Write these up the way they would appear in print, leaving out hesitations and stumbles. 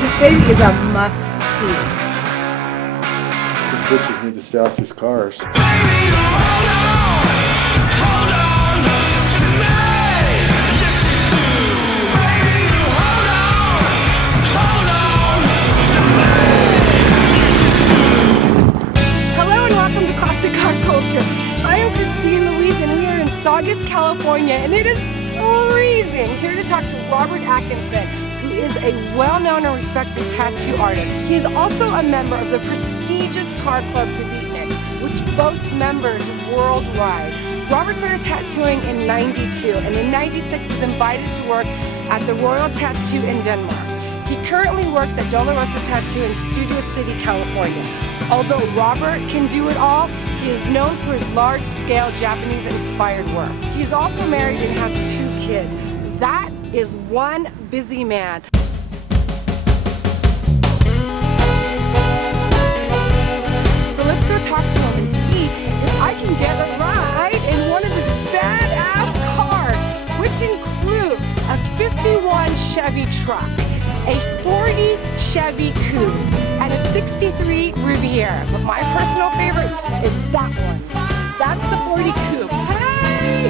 This baby is a must-see. These bitches need to stay off these cars. California, and it is freezing. Here to talk to Robert Atkinson, who is a well-known and respected tattoo artist. He is also a member of the prestigious car club, which boasts members worldwide. Robert started tattooing in '92, and in '96 was invited to work at the Royal Tattoo in Denmark. He currently works at Dolorosa Tattoo in Studio City, California. Although Robert can do it all, he is known for his large-scale Japanese-inspired work. He's also married and has 2 kids. That is one busy man. So let's go talk to him and see if I can get a ride in one of his badass cars, which include a 51 Chevy truck, a 40 Chevy Coupe, and a 63 Riviera. But my personal favorite is that one. That's the 40 Coupe. Hey!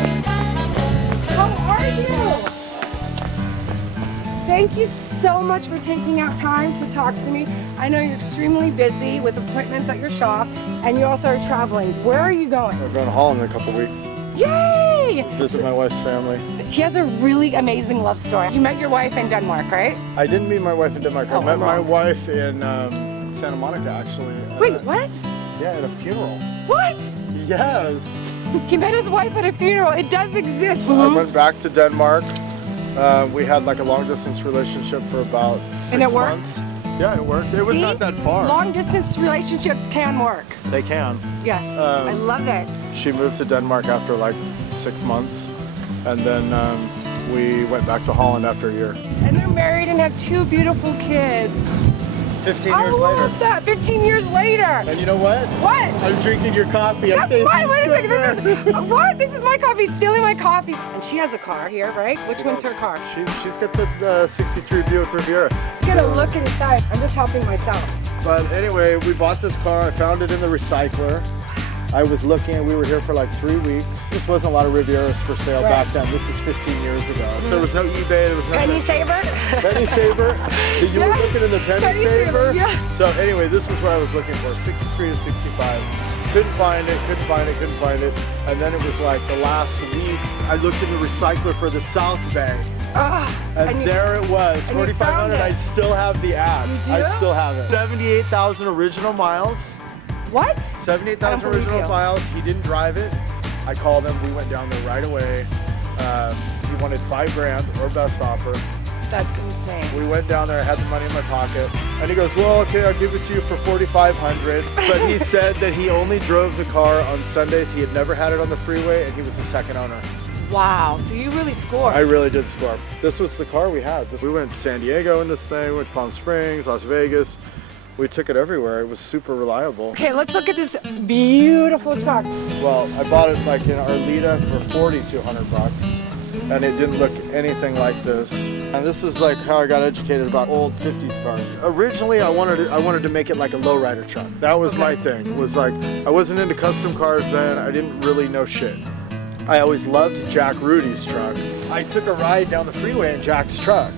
How are you? Thank you so much for taking out time to talk to me. I know you're extremely busy with appointments at your shop, and you also are traveling. Where are you going? I'm going to Holland in a couple weeks. Yay! Visit my wife's family. He has a really amazing love story. You met your wife in Denmark, right? I didn't meet my wife in Denmark. I met my wife in Santa Monica, actually. Wait, what? Yeah, at a funeral. What? Yes. He met his wife at a funeral. It does exist. I went back to Denmark. We had like a long distance relationship for about 6 and it months. Worked? Yeah, it worked. It was not that far. Long distance relationships can work. They can. Yes, I love it. She moved to Denmark after like 6 months, and then we went back to Holland after a year. And they're married and have 2 beautiful kids. 15 years later. I love that, 15 years later. And you know what? What? I'm drinking your coffee. That's mine, wait a second, this is, what? This is my coffee, stealing my coffee. And she has a car here, right? Which one's her car? She's got the 63 Buick Riviera. Let's get a look inside. I'm just helping myself. But anyway, we bought this car. I found it in the recycler. I was looking, and we were here for like 3 weeks. This wasn't a lot of Rivieras for sale back then. This is 15 years ago. So there was no eBay, there was no... Penny Saver? Penny Saver? You were looking in the Penny Saver? Yeah. So anyway, this is what I was looking for, 63 to 65. Couldn't find it, couldn't find it, couldn't find it. And then it was like the last week, I looked in the recycler for the South Bay. And there it was, 4,500. I still have the ad. You do? I still have it. 78,000 original miles. What? 78,000 original miles. He didn't drive it. I called him. We went down there right away. He wanted $5 grand or best offer. That's insane. We went down there. I had the money in my pocket, and he goes, "Well, okay, I'll give it to you for 4,500." But he said that he only drove the car on Sundays. He had never had it on the freeway, and he was the second owner. Wow. So you really scored. I really did score. This was the car we had. We went to San Diego in this thing. We went to Palm Springs, Las Vegas. We took it everywhere. It was super reliable. Okay, let's look at this beautiful truck. Well, I bought it like in Arleta for 4,200 bucks, and it didn't look anything like this. And this is like how I got educated about old 50s cars. Originally, I wanted to make it like a lowrider truck. That was my thing. Was like, I wasn't into custom cars then. I didn't really know shit. I always loved Jack Rudy's truck. I took a ride down the freeway in Jack's truck,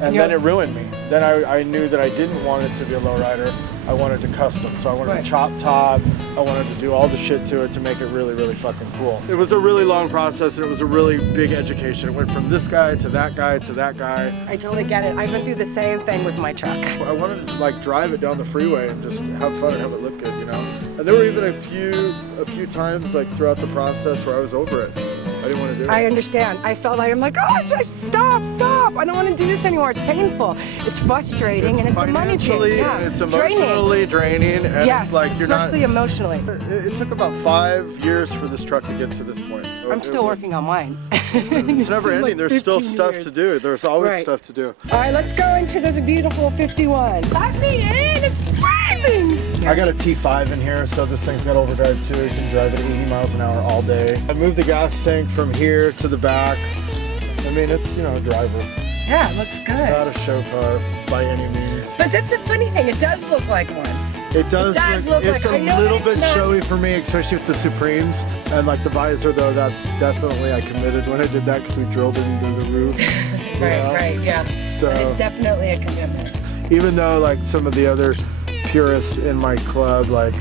and then it ruined me. Then I knew that I didn't want it to be a lowrider. I wanted to custom, so I wanted to chop top. I wanted to do all the shit to it to make it really, really fucking cool. It was a really long process, and it was a really big education. It went from this guy to that guy to that guy. I totally get it. I've been through the same thing with my truck. I wanted to like drive it down the freeway and just have fun and have it look good, you know? And there were even a few times like throughout the process where I was over it. I didn't want to do it. I understand. I felt like, I'm like, oh, stop. I don't want to do this anymore. It's painful. It's frustrating, and it's a money pit. Yeah. It's emotionally draining, and yes, it's like you're not... especially emotionally. It took about 5 years for this truck to get to this point. I'm still working on mine. It's never ending. There's still stuff to do. There's always stuff to do. All right, let's go into this beautiful 51. Let me in. It's freezing. I got a T5 in here, so this thing's got overdrive too. You can drive it 80 miles an hour all day. I moved the gas tank from here to the back. I mean, it's, you know, a driver. Yeah, it looks good. Not a show car by any means. But that's the funny thing. It does look like one. It does look it's like, a little bit showy for me, especially with the Supremes. And like the visor though, that's definitely, I committed when I did that because we drilled it into the roof. Right, yeah. So but it's definitely a commitment. Even though like some of the other purists in my club, like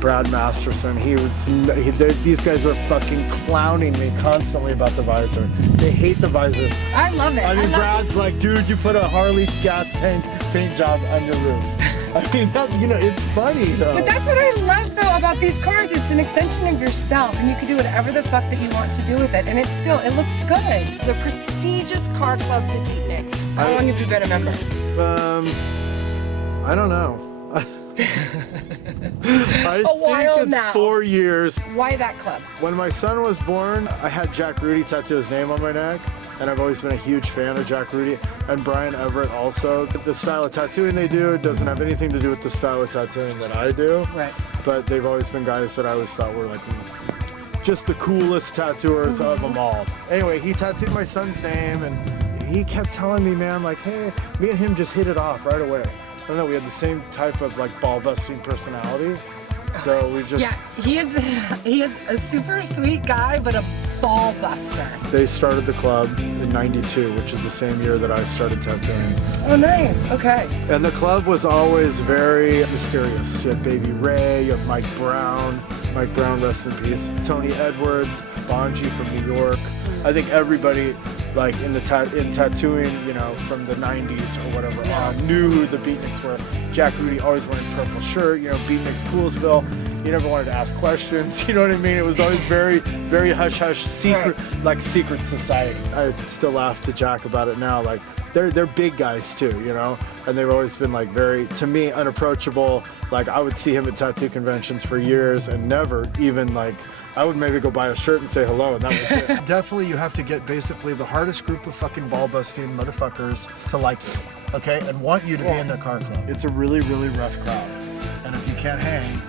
Brad Masterson, these guys are fucking clowning me constantly about the visor. They hate the visors. I love it. I mean, Brad's like, dude, you put a Harley gas tank paint job on your roof. I mean, it's funny though. But that's what I love though about these cars. It's an extension of yourself, and you can do whatever the fuck that you want to do with it, and it looks good. The prestigious car club Petite Nicks. How long have you been a member? I don't know. I think it's 4 years. Why that club? When my son was born, I had Jack Rudy tattoo his name on my neck, and I've always been a huge fan of Jack Rudy, and Brian Everett also. The style of tattooing they do doesn't have anything to do with the style of tattooing that I do. Right. But they've always been guys that I always thought were like just the coolest tattooers of them all. Anyway, he tattooed my son's name, and he kept telling me, man, like, hey, me and him just hit it off right away. I don't know, we had the same type of like ball-busting personality. So we just... Yeah, he is a super sweet guy, but a ball buster. They started the club in '92, which is the same year that I started tattooing. Oh, nice, okay. And the club was always very mysterious. You had Baby Ray, you have Mike Brown, rest in peace, Tony Edwards, Bonji from New York. I think everybody like in tattooing, from the 90s or whatever, knew who the Beatniks were. Jack Rudy always wearing purple shirt, Beatniks Coolsville. You never wanted to ask questions, you know what I mean? It was always very, very hush-hush, secret, like secret society. I still laugh to Jack about it now, like they're big guys too, and they've always been like very, to me, unapproachable. Like I would see him at tattoo conventions for years and never even like, I would maybe go buy a shirt and say hello, and that was it. Definitely you have to get basically the hardest group of fucking ball-busting motherfuckers to like you, okay? And want you to be in their car club. It's a really, really rough crowd. And if you can't hang,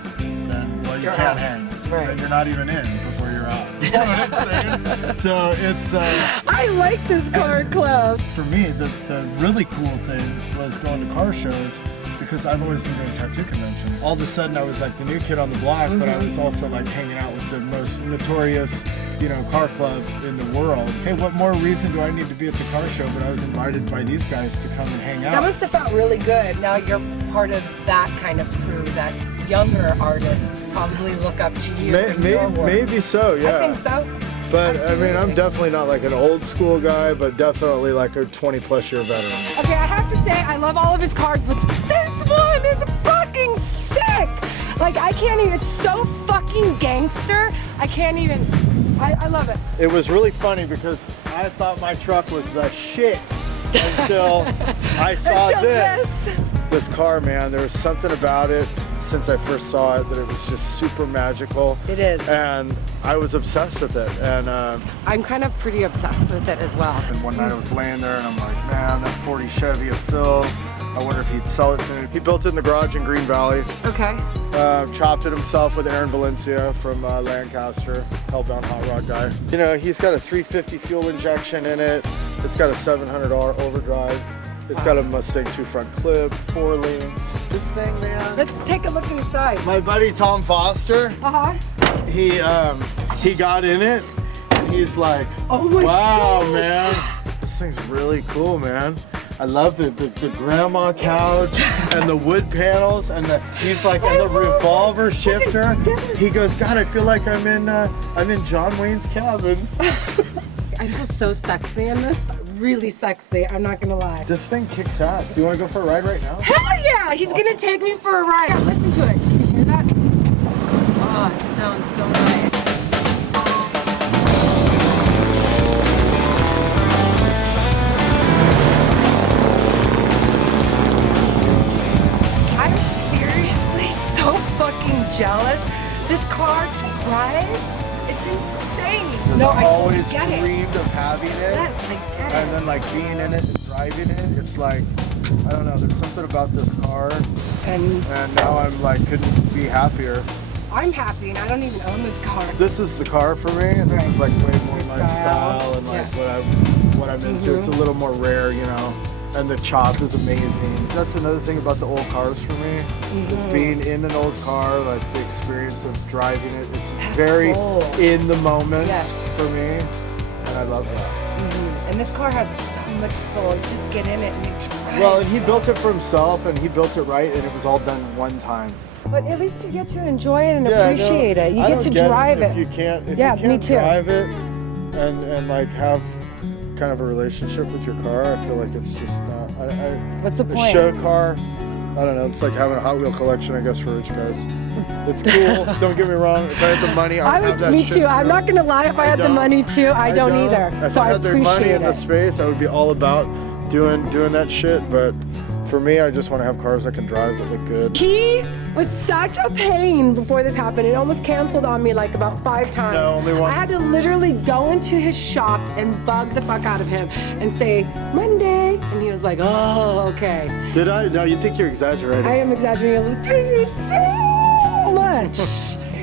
then, well, you can't hang. Right. Then you're not even in before you're out. You know what I'm saying? So it's... I like this car club. For me, the really cool thing was going to car shows, because I've always been doing tattoo conventions. All of a sudden I was like the new kid on the block, but I was also like hanging out with the most notorious, car club in the world. Hey, what more reason do I need to be at the car show? But I was invited by these guys to come and hang out. That must have felt really good. Now you're part of that kind of crew, that younger artists probably look up to you. Maybe so, yeah. I think so. But Absolutely. I mean, I'm definitely not like an old school guy, but definitely like a 20+ year veteran. Okay, I have to say, I love all of his cards, but this one is fucking sick. Like, I can't even, it's so fucking gangster. I can't even, I love it. It was really funny because I thought my truck was the shit until I saw this car, man. There was something about it since I first saw it that it was just super magical. It is. And I was obsessed with it. And I'm kind of pretty obsessed with it as well. And one night I was laying there and I'm like, man, that 40 Chevy of Phil's, I wonder if he'd sell it to me. He built it in the garage in Green Valley. Okay. Chopped it himself with Aaron Valencia from Lancaster, Hellbound Hot Rod guy. He's got a 350 fuel injection in it. It's got a 700R overdrive. It's got a Mustang 2 front clip, 4 lanes. This thing, man. Let's take a look inside. My buddy Tom Foster, he got in it and he's like, oh my wow, God. man, this thing's really cool, man. I love the grandma couch and the wood panels and he's like, and the revolver shifter. He goes, God, I feel like I'm in John Wayne's cabin. I feel so sexy in this. Really sexy, I'm not gonna lie. This thing kicks ass. Do you want to go for a ride right now? Hell yeah! He's gonna take me for a ride. Yeah, listen to it. Can you hear that? Oh, it sounds so nice. I'm seriously so fucking jealous. This car drives. It's insane. No, I always get it. dreamed of having it. Yes, I get it. And then like being in it and driving it, it's like, I don't know, there's something about this car. And now I'm like, couldn't be happier. I'm happy, and I don't even own this car. This is the car for me, and this Right. is like way more Your my style and like what I'm into. It's a little more rare, you know. And the chop is amazing. That's another thing about the old cars for me, is being in an old car, like the experience of driving it. It's very in the moment for me, and I love that. And this car has so much soul. Just get in it and you drive. Well, and he built it for himself, and he built it right, and it was all done one time. But at least you get to enjoy it and appreciate it. You I get don't to get drive it. If you can't, me too. drive it and like have kind of a relationship with your car, I feel like it's just not. What's the a point? show car, I don't know. It's like having a Hot Wheel collection, I guess, for rich guys. It's cool. Don't get me wrong. If I had the money, I would have that Me shit too. I'm not gonna lie. If I had the money too, I don't either. If So I I had the money appreciate and the it. space, I would be all about doing that shit. But for me, I just want to have cars I can drive that look good. He was such a pain before this happened. It almost canceled on me like about 5 times. No, only once. I had to literally go into his shop and bug the fuck out of him and say, Monday. And he was like, oh, okay. Did I? No, you think you're exaggerating. I am exaggerating. Thank you so much.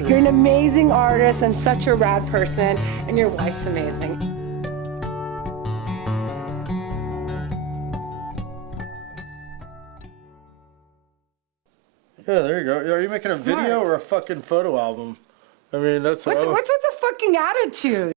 You're an amazing artist and such a rad person, and your wife's amazing. Yeah, there you go. Are you making a video or a fucking photo album? I mean, that's What's with the fucking attitude?